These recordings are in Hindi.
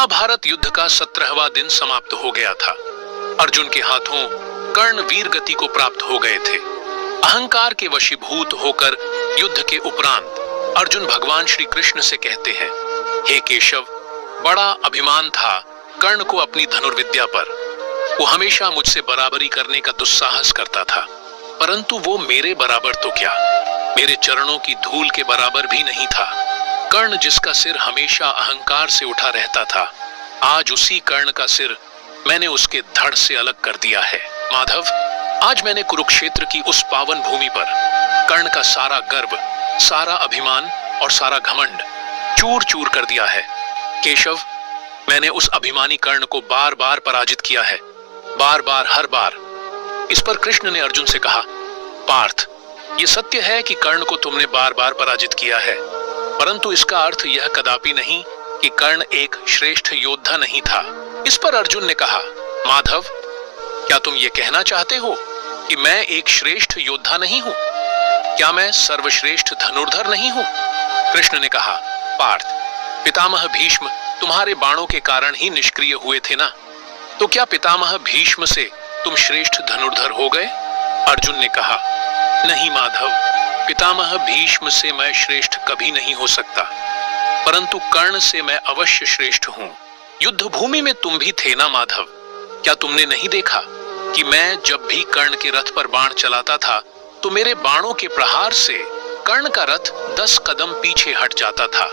महाभारत युद्ध का 17वां दिन समाप्त हो गया था। अर्जुन के हाथों कर्ण वीर गति को प्राप्त हो गए थे। अहंकार के वशीभूत होकर युद्ध के उपरांत अर्जुन भगवान श्री कृष्ण से कहते हैं, हे केशव, बड़ा अभिमान था कर्ण को अपनी धनुर्विद्या पर। वो हमेशा मुझसे बराबरी करने का दुस्साहस करता था, परंतु वो मेरे बराबर तो क्या, मेरे चरणों की धूल के बराबर भी नहीं था। कर्ण जिसका सिर हमेशा अहंकार से उठा रहता था, आज उसी कर्ण का सिर मैंने उसके धड़ से अलग कर दिया है। माधव, आज मैंने कुरुक्षेत्र की उस पावन भूमि पर कर्ण का सारा गर्व, सारा अभिमान और सारा घमंड चूर चूर कर दिया है। केशव, मैंने उस अभिमानी कर्ण को बार बार पराजित किया है, बार बार, हर बार। इस पर कृष्ण ने अर्जुन से कहा, पार्थ, ये सत्य है कि कर्ण को तुमने बार बार पराजित किया है, परंतु इसका अर्थ यह कदापि नहीं कि कर्ण एक श्रेष्ठ योद्धा नहीं था। इस पर अर्जुन ने कहा, माधव, क्या तुम ये कहना चाहते हो कि मैं एक श्रेष्ठ योद्धा नहीं हूं? क्या मैं सर्वश्रेष्ठ धनुर्धर नहीं हूं? कृष्ण ने कहा, पार्थ, पितामह भीष्म तुम्हारे बाणों के कारण ही निष्क्रिय हुए थे ना, तो क्या पितामह भीष्म से तुम श्रेष्ठ धनुर्धर हो गए? अर्जुन ने कहा, नहीं माधव, पितामह भीष्म से मैं श्रेष्ठ कभी नहीं हो सकता, परंतु कर्ण से मैं अवश्य श्रेष्ठ हूं। युद्ध भूमि में तुम भी थे ना माधव, क्या तुमने नहीं देखा कि मैं जब भी कर्ण के रथ पर बाण चलाता था तो मेरे बाणों के प्रहार से कर्ण का रथ 10 कदम पीछे हट जाता था,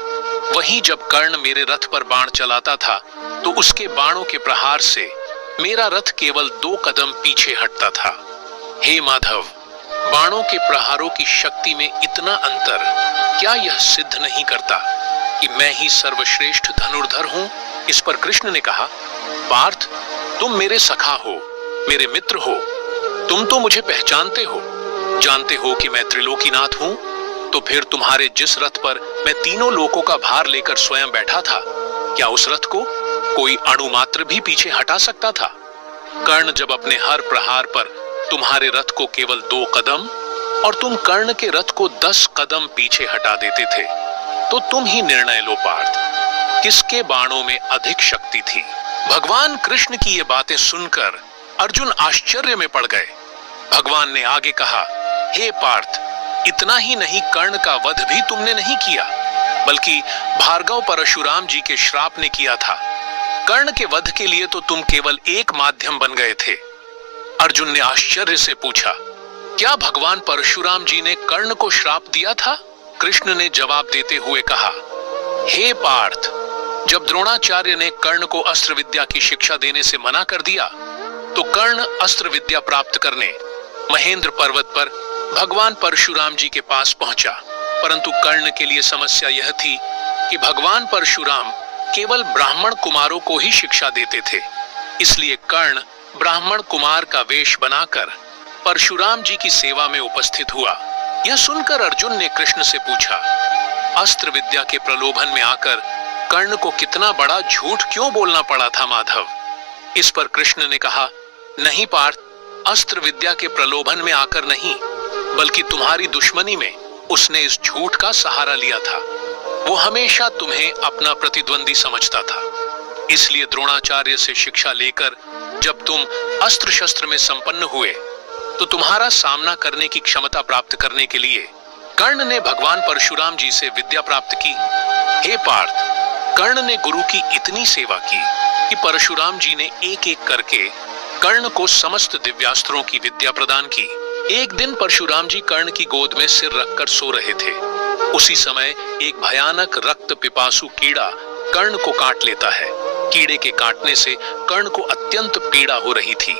वहीं जब कर्ण मेरे रथ पर बाण चलाता था तो उसके बाणों के प्रहार से मेरा रथ केवल 2 कदम पीछे हटता था। हे माधव, बाणों के प्रहारों की शक्ति में इतना अंतर क्या यह सिद्ध नहीं करता कि मैं ही सर्वश्रेष्ठ धनुर्धर हूं? इस पर कृष्ण ने कहा, पार्थ, तुम मेरे सखा हो, मेरे मित्र हो, तुम तो मुझे पहचानते हो, जानते हो कि मैं त्रिलोकीनाथ हूं, तो फिर तुम्हारे जिस रथ पर मैं तीनों लोकों का भार लेकर स्वयं बैठा था, क्या उस रथ को कोई अणु मात्र भी पीछे हटा सकता था? कर्ण जब अपने हर प्रहार पर तुम्हारे रथ को केवल 2 कदम और तुम कर्ण के रथ को 10 कदम पीछे हटा देते थे, तो तुम ही निर्णय लो पार्थ, किसके बाणों में अधिक शक्ति थी? भगवान कृष्ण की ये बातें सुनकर अर्जुन आश्चर्य में पड़ गए। भगवान ने आगे कहा, हे पार्थ, इतना ही नहीं, कर्ण का वध भी तुमने नहीं किया, बल्कि भार्गव परशुराम जी के श्राप ने किया था। कर्ण के वध के लिए तो तुम केवल एक माध्यम बन गए थे। अर्जुन ने आश्चर्य से पूछा, क्या भगवान परशुराम जी ने कर्ण को श्राप दिया था? कृष्ण ने जवाब देते हुए कहा, हे पार्थ, जब द्रोणाचार्य ने कर्ण को अस्त्र विद्या की शिक्षा देने से मना कर दिया, तो कर्ण अस्त्र विद्या प्राप्त करने महेंद्र पर्वत पर भगवान परशुराम जी के पास पहुंचा, परंतु कर्ण के लिए समस्या यह थी कि भगवान परशुराम केवल ब्राह्मण कुमारों को ही शिक्षा देते थे। इसलिए कर्ण ब्राह्मण कुमार का वेश बनाकर परशुराम जी की सेवा में उपस्थित हुआ। यह सुनकर अर्जुन ने कृष्ण से पूछा, अस्त्र विद्या के प्रलोभन में आकर कर्ण को कितना बड़ा झूठ क्यों बोलना पड़ा था माधव? इस पर कृष्ण ने कहा, नहीं पार्थ, अस्त्र विद्या के प्रलोभन में आकर नहीं, बल्कि तुम्हारी दुश्मनी में उसने इस झूठ का सहारा लिया था। वो हमेशा तुम्हें अपना प्रतिद्वंदी समझता था, इसलिए द्रोणाचार्य से शिक्षा लेकर जब तुम अस्त्र शस्त्र में संपन्न हुए, तो तुम्हारा सामना करने की क्षमता प्राप्त करने के लिए कर्ण ने भगवान परशुराम जी से विद्या प्राप्त की। हे पार्थ, कर्ण ने गुरु की इतनी सेवा की कि परशुराम जी ने एक एक करके कर्ण को समस्त दिव्यास्त्रों की विद्या प्रदान की। एक दिन परशुराम जी कर्ण की गोद में सिर रखकर सो रहे थे। उसी समय एक भयानक रक्त पिपासु कीड़ा कर्ण को काट लेता है। कीड़े के काटने से कर्ण को अत्यंत पीड़ा हो रही थी,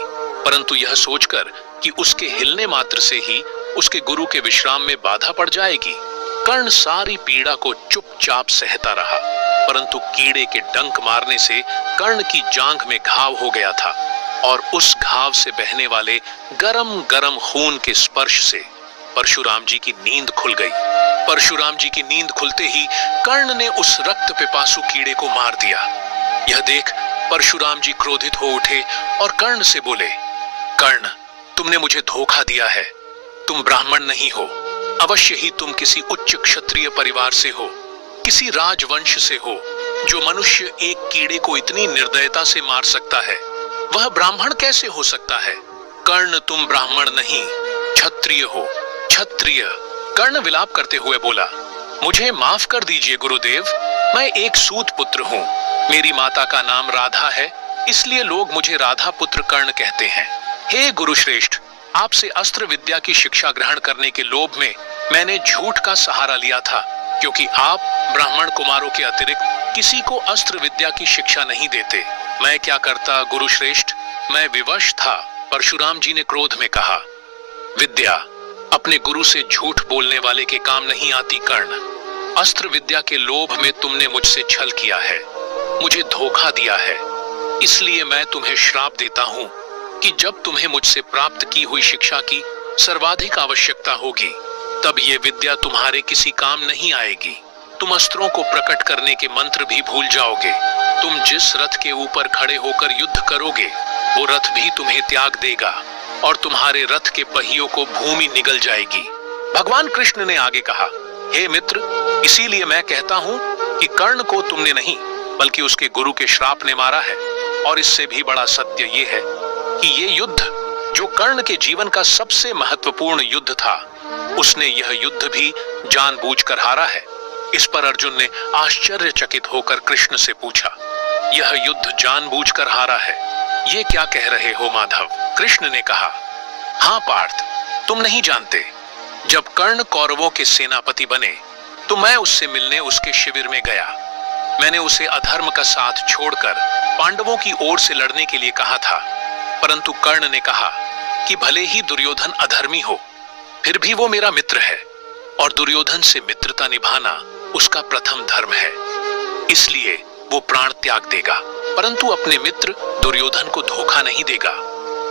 परंतु यह सोचकर कि उसके हिलने मात्र से ही उसके गुरु के विश्राम में बाधा पड़ जाएगी, कर्ण सारी पीड़ा को चुपचाप सहता रहा। परंतु कीड़े के डंक मारने से कर्ण की जांघ में घाव हो गया था और उस घाव से बहने वाले गरम गरम खून के स्पर्श से परशुराम जी की नींद खुल गई। परशुराम जी की नींद खुलते ही कर्ण ने उस रक्त पिपासु कीड़े को मार दिया। यह देख परशुराम जी क्रोधित हो उठे और कर्ण से बोले, कर्ण, तुमने मुझे धोखा दिया है, तुम ब्राह्मण नहीं हो, अवश्य ही तुम किसी उच्च क्षत्रिय परिवार से हो, किसी राजवंश से हो, जो मनुष्य एक कीड़े को इतनी निर्दयता से मार सकता है, वह ब्राह्मण कैसे हो सकता है? कर्ण, तुम ब्राह्मण नहीं, क्षत्रिय हो, क्षत्रिय। कर्ण विलाप करते हुए बोला, मुझे माफ कर दीजिए गुरुदेव, मैं एक सूत पुत्र हूँ। मेरी माता का नाम राधा है, इसलिए लोग मुझे राधा पुत्र कर्ण कहते हैं। हे गुरुश्रेष्ठ, आपसे अस्त्र विद्या की शिक्षा ग्रहण करने के लोभ में मैंने झूठ का सहारा लिया था, क्योंकि आप ब्राह्मण कुमारों के अतिरिक्त किसी को अस्त्र विद्या की शिक्षा नहीं देते। मैं क्या करता गुरुश्रेष्ठ, मैं विवश था। परशुराम जी ने क्रोध में कहा, विद्या अपने गुरु से झूठ बोलने वाले के काम नहीं आती कर्ण। अस्त्र विद्या के लोभ में तुमने मुझसे छल किया है, मुझे धोखा दिया है, इसलिए मैं तुम्हें श्राप देता हूँ कि जब तुम्हें मुझसे प्राप्त की हुई शिक्षा की सर्वाधिक आवश्यकता होगी, तब ये विद्या तुम्हारे किसी काम नहीं आएगी। तुम अस्त्रों को प्रकट करने के मंत्र भी भूल जाओगे। तुम जिस रथ के ऊपर खड़े होकर युद्ध करोगे, वो रथ भी तुम्हें त्याग देगा और तुम्हारे रथ के पहियों को भूमि निगल जाएगी। भगवान कृष्ण ने आगे कहा, हे मित्र, इसीलिए मैं कहता हूँ कि कर्ण को तुमने नहीं बल्कि उसके गुरु के श्राप ने मारा है। और इससे भी बड़ा सत्य ये है कि ये युद्ध जो कर्ण के जीवन का सबसे महत्वपूर्ण युद्ध था, उसने यह युद्ध भी जानबूझकर हारा है। इस पर अर्जुन ने आश्चर्यचकित होकर कृष्ण से पूछा, यह युद्ध जानबूझकर हारा है, ये क्या कह रहे हो माधव? कृष्ण ने कहा, हाँ पार्थ, तुम नहीं जानते। जब कर्ण कौरवों के सेनापति बने तो मैं उससे मिलने उसके शिविर में गया। मैंने उसे अधर्म का साथ छोड़कर पांडवों की ओर से लड़ने के लिए कहा था, परंतु कर्ण ने कहा कि भले ही दुर्योधन अधर्मी हो, फिर भी वो मेरा मित्र है और दुर्योधन से मित्रता निभाना उसका प्रथम धर्म है, इसलिए वो प्राण त्याग देगा, परंतु अपने मित्र दुर्योधन को धोखा नहीं देगा।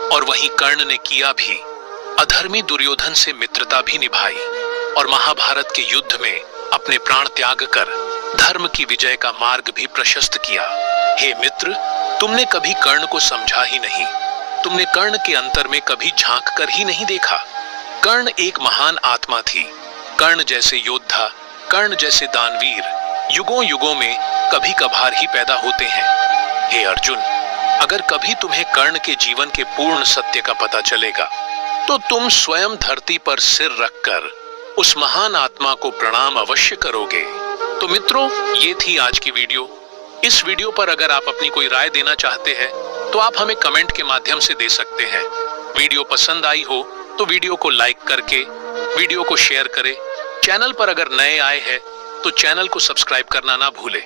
और वहीं कर्ण ने किया भी, अधर्मी दुर्योधन से मित्रता भी निभाई और महाभारत के युद्ध में अपने प्राण त्याग कर धर्म की विजय का मार्ग भी प्रशस्त किया। हे मित्र, तुमने कभी कर्ण को समझा ही नहीं, तुमने कर्ण के अंतर में कभी झांक कर ही नहीं देखा। कर्ण एक महान आत्मा थी। कर्ण जैसे योद्धा, कर्ण जैसे दानवीर युगों युगों में कभी कभार ही पैदा होते हैं। हे अर्जुन, अगर कभी तुम्हें कर्ण के जीवन के पूर्ण सत्य का पता चलेगा तो तुम स्वयं धरती पर सिर रखकर उस महान आत्मा को प्रणाम अवश्य करोगे। तो मित्रों, ये थी आज की वीडियो। इस वीडियो पर अगर आप अपनी कोई राय देना चाहते हैं तो आप हमें कमेंट के माध्यम से दे सकते हैं। वीडियो पसंद आई हो तो वीडियो को लाइक करके वीडियो को शेयर करें। चैनल पर अगर नए आए हैं तो चैनल को सब्सक्राइब करना ना भूलें।